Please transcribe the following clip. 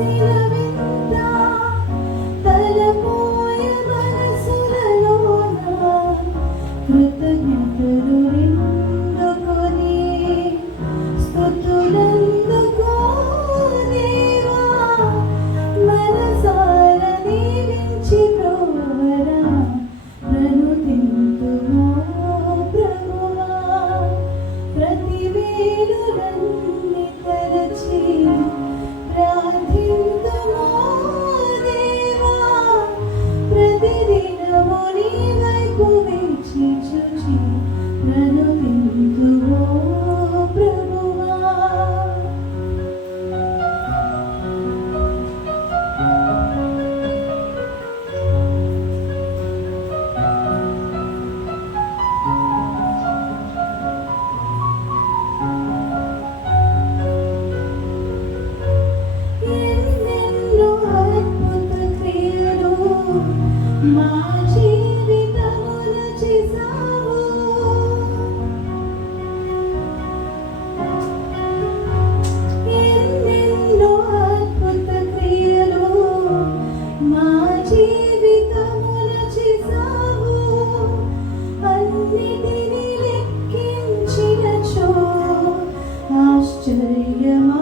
see you. 黑夜吗？